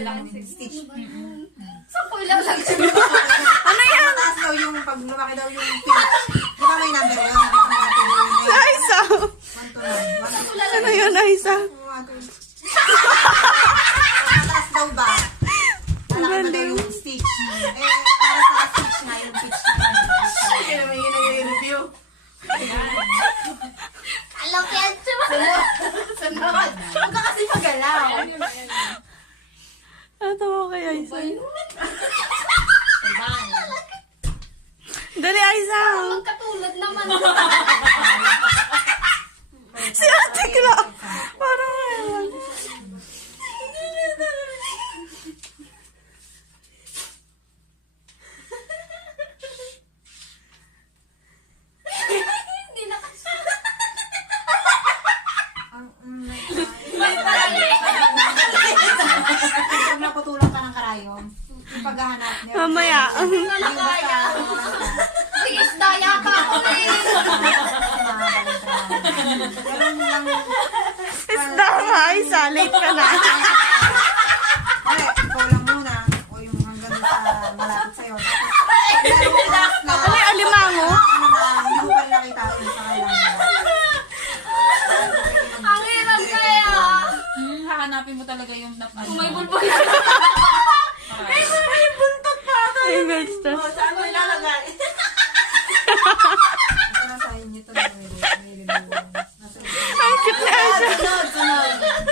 ilang stitch. Sampo lang lang siya. Ano yan? Mataas daw yung pag lumaki daw yung pitch. Di ba may number yun? Si Aiza. 1 to 9. Ano yun, Aiza? Mataas daw ba? Malaki ba daw yung stitch? Para sa stitch nga yung pitch niya. Kaya naman yun ang review. Alam ko yan siya. Sanawan. Huwag ka kasi magalaw. Ano mo kay Aiza? Diba? Dali, Aiza. Magkatulad naman. Si Ate Kla. Parang ewan. Hindi na kasi. May pag naputulang ka ng karayom, yung paghahanap niya. Mamaya. Hindi na kaya. Tigis daya ka ako eh. Isda nga, Aiza. Late ka na. Ay, ikaw lang muna. O yung hanggang sa malapit sa'yo. Ano yung alimango? Ano na, hindi mo pa nakita sa kailangan. Ang hirap kaya. Hahanapin mo talaga yung Kung may bulbul. Ay, basta. Saan mo ilalagay? Ito na sa inyo ito. May luluwa. Ang cute ni Aiza.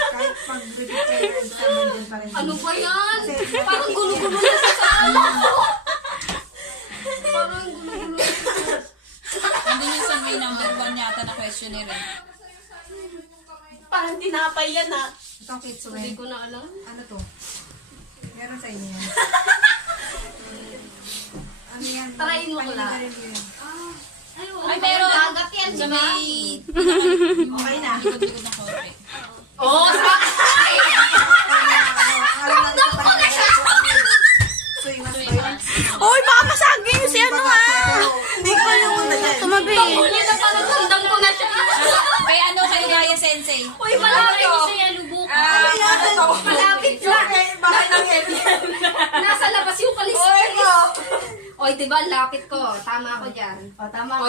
Kahit pag-predict kayo, nandun pa rin. Ano ba yan? Parang gulo-gulo na sa sala ko. Parang gulo-gulo. Nandun yung sa may number 1 yata na questionnaire eh. Parang tinapay yan ah. Itong kids Hindi wear. ko na alam. Ano to? Meron sa inyo yan. Ano yan? Tarayin mo ko lang. Panigarin ko yan. Ay, meron. Dagat yan, Sa di ba? may... Okay na. Likod-likod ng korte. Oo, sa Alam ko na siya! So, yung mas ba yun? Uy, baka masaging si ano ha. Hindi ko yung una yan. Tumabi. huli na parang tandang ko na siya. Kay ano, kay Gaya Sensei. Uy, malapit siya lubok. Malapit lang. Bakit nang heavy? Nasa labas yung kaliskis. Oy, diba, lapit ko. Tama ako dyan. O, tama.